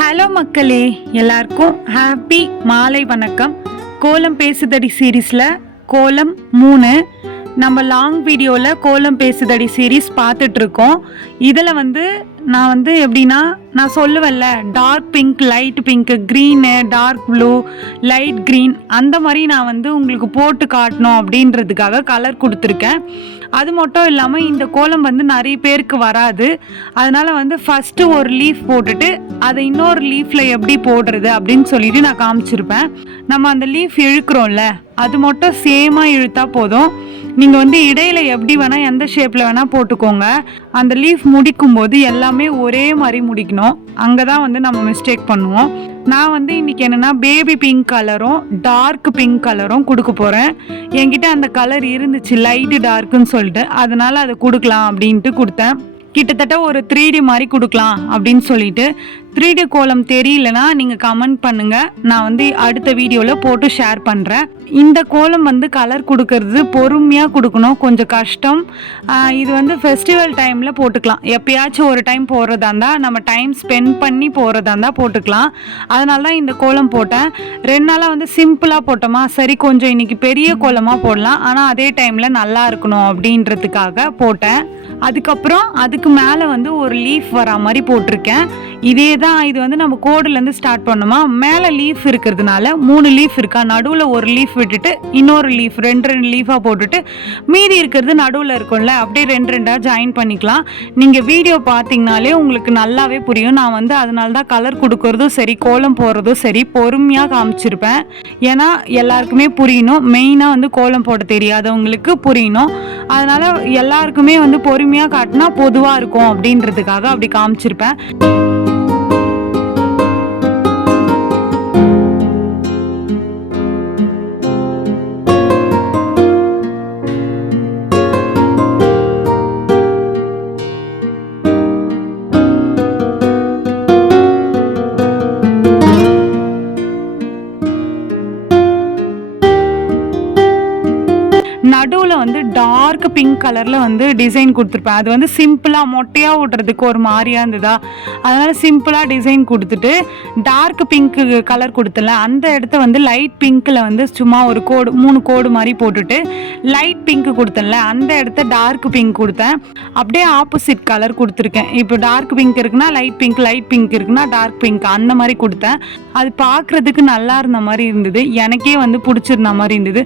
Hello மக்களே, எல்லாருக்கும் happy மாலை வணக்கம். கோலம் பேசுதடி சீரீஸில் கோலம் 3 நம்ம லாங் வீடியோவில் கோலம் பேசுதடி சீரீஸ் பார்த்துட்ருக்கோம். இதில் நான் எப்படின்னா, நான் சொல்லுவேன்ல, dark pink, light pink, green, dark blue, light green, அந்த மாதிரி நான் உங்களுக்கு போட்டு காட்டணும் அப்படின்றதுக்காக கலர் கொடுத்துருக்கேன். அது மட்டும் இல்லாமல் இந்த கோலம் நிறைய பேருக்கு வராது. அதனால் ஃபஸ்ட்டு ஒரு லீஃப் போட்டுட்டு அதை இன்னொரு லீஃப்பில் எப்படி போடுறது அப்படின்னு சொல்லிட்டு நான் காமிச்சிருப்பேன். நம்ம அந்த லீஃப் இழுக்கிறோம்ல, அது மட்டும் சேமாக இழுத்தா போதும். நீங்கள் இடையில எப்படி வேணால் எந்த ஷேப்பில் வேணால் போட்டுக்கோங்க. அந்த லீஃப் முடிக்கும் போது எல்லாமே ஒரே மாதிரி முடிக்கணும். அங்கே தான் நம்ம மிஸ்டேக் பண்ணுவோம். நான் இன்னைக்கு என்னென்னா பேபி பிங்க் கலரும் டார்க் பிங்க் கலரும் கொடுக்க போகிறேன். என்கிட்ட அந்த கலர் இருந்துச்சு, லைட்டு டார்க்குன்னு சொல்லிட்டு, அதனால் அதை கொடுக்கலாம் அப்படின்ட்டு கொடுத்தேன். கிட்டத்தட்ட ஒரு 3D மாதிரி கொடுக்கலாம் அப்படின்னு சொல்லிட்டு. 3D கோலம் தெரியலனா நீங்கள் கமெண்ட் பண்ணுங்கள், நான் அடுத்த வீடியோவில் போட்டு ஷேர் பண்ணுறேன். இந்த கோலம் கலர் கொடுக்கறது பொறுமையாக கொடுக்கணும், கொஞ்சம் கஷ்டம். இது ஃபெஸ்டிவல் டைமில் போட்டுக்கலாம். எப்பயாச்சும் ஒரு டைம் போடுறதா இருந்தால், நம்ம டைம் ஸ்பெண்ட் பண்ணி போடுறதா இருந்தால் போட்டுக்கலாம். அதனால தான் இந்த கோலம் போட்டேன். 2 நாளாக சிம்பிளாக போட்டோமா, சரி கொஞ்சம் இன்றைக்கி பெரிய கோலமாக போடலாம், ஆனால் அதே டைமில் நல்லா இருக்கணும் அப்படின்றதுக்காக போட்டேன். அதுக்கப்புறம் அதுக்கு மேலே ஒரு லீஃப் வரா மாதிரி போட்டிருக்கேன். இதே தான் இது நம்ம கோடுலேருந்து ஸ்டார்ட் பண்ணோமா, மேலே லீஃப் இருக்கிறதுனால 3 லீஃப் இருக்கா, நடுவில் ஒரு லீஃப் விட்டுட்டு இன்னொரு லீஃப் 2 லீஃபாக போட்டுட்டு மீதி இருக்கிறது நடுவில் இருக்கும்ல, அப்படியே 2 ஜாயின் பண்ணிக்கலாம். நீங்கள் வீடியோ பார்த்தீங்கனாலே உங்களுக்கு நல்லாவே புரியும். நான் அதனால தான் கலர் கொடுக்கறதும் சரி, கோலம் போடுறதும் சரி, பொறுமையாக காமிச்சிருப்பேன். ஏன்னா எல்லாருக்குமே புரியணும். மெயினாக கோலம் போட தெரியாதவங்களுக்கு புரியணும். அதனால் எல்லாருக்குமே பொறுமையாக காட்டினா பொதுவாக இருக்கும் அப்படின்றதுக்காக அப்படி காமிச்சிருப்பேன். நடுவில் டார்க் பிங்க் கலரில் டிசைன் கொடுத்துருப்பேன். அது சிம்பிளாக மொட்டையாக விட்றதுக்கு ஒரு மாதிரியாக இருந்ததா, அதனால் சிம்பிளாக டிசைன் கொடுத்துட்டு டார்க் பிங்க் கலர் கொடுத்தல, அந்த இடத்த லைட் பிங்க்கில் சும்மா ஒரு கோடு 3 கோடு மாதிரி போட்டுட்டு லைட் பிங்க் கொடுத்தல, அந்த இடத்த டார்க் பிங்க் கொடுத்தேன். அப்படியே ஆப்போசிட் கலர் கொடுத்துருக்கேன். இப்போ டார்க் பிங்க் இருக்குன்னா லைட் பிங்க், லைட் பிங்க் இருக்குன்னா டார்க் பிங்க், அந்த மாதிரி கொடுத்தேன். அது பார்க்குறதுக்கு நல்லா இருந்த மாதிரி இருந்தது, எனக்கே பிடிச்சிருந்த மாதிரி இருந்தது.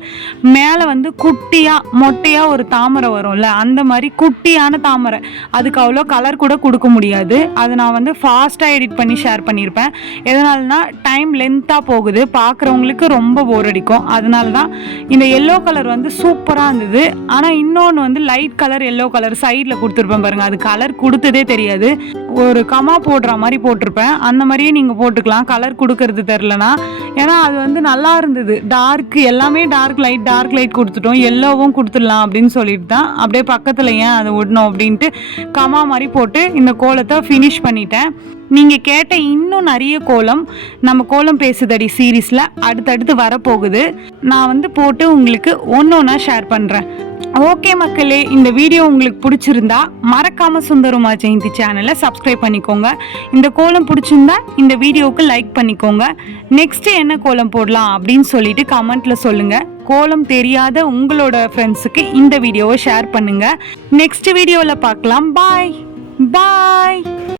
மேலே குட்டியாக மொட்டையாக ஒரு தாமரை வரும்ல, அந்த மாதிரி குட்டியான தாமரை, அதுக்கு அவ்வளோ கலர் கூட கொடுக்க முடியாது. அதை நான் ஃபாஸ்ட்டாக எடிட் பண்ணி ஷேர் பண்ணியிருப்பேன். எதனாலனா டைம் லென்த்தாக போகுது, பார்க்குறவங்களுக்கு ரொம்ப போர் அடிக்கும். அதனால தான் இந்த எல்லோ கலர் சூப்பராக இருந்தது. ஆனால் இன்னொன்று லைட் கலர் எல்லோ கலர் சைடில் கொடுத்துருப்பேன் பாருங்கள், அது கலர் கொடுத்ததே தெரியாது. ஒரு கமா போடுற மாதிரி போட்டிருப்பேன். அந்த மாதிரியே நீங்கள் போட்டுக்கலாம் கலர் கொடுக்கறது தெரிலனா. ஏன்னா அது நல்லா இருந்தது. டார்க் எல்லாமே டார்க் லைட் கொடுத்துட்டோம், எல்லோவும் கொடுத்துடலாம் அப்படின்னு சொல்லிட்டு தான் அப்படியே பக்கத்தில் ஏன் அதை விடணும் அப்படின்ட்டு கமா மாதிரி போட்டு இந்த கோலத்தை ஃபினிஷ் பண்ணிட்டேன். நீங்கள் கேட்ட இன்னும் நிறைய கோலம் நம்ம கோலம் பேசுதடி சீரீஸில் அடுத்தடுத்து வரப்போகுது. நான் போட்டு உங்களுக்கு ஒன்றா ஷேர் பண்ணுறேன். ஓகே மக்களே, இந்த வீடியோ உங்களுக்கு பிடிச்சிருந்தா மறக்காம சுந்தரமா ஜெயந்தி சேனலை சப்ஸ்கிரைப் பண்ணிக்கோங்க. இந்த கோலம் பிடிச்சிருந்தா இந்த வீடியோவுக்கு லைக் பண்ணிக்கோங்க. நெக்ஸ்ட் என்ன கோலம் போடலாம் அப்படின்னு சொல்லிட்டு கமெண்ட்ல சொல்லுங்க. கோலம் தெரியாத உங்களோட ஃப்ரெண்ட்ஸுக்கு இந்த வீடியோவை ஷேர் பண்ணுங்க. நெக்ஸ்ட் வீடியோவில் பார்க்கலாம். பாய் பாய்.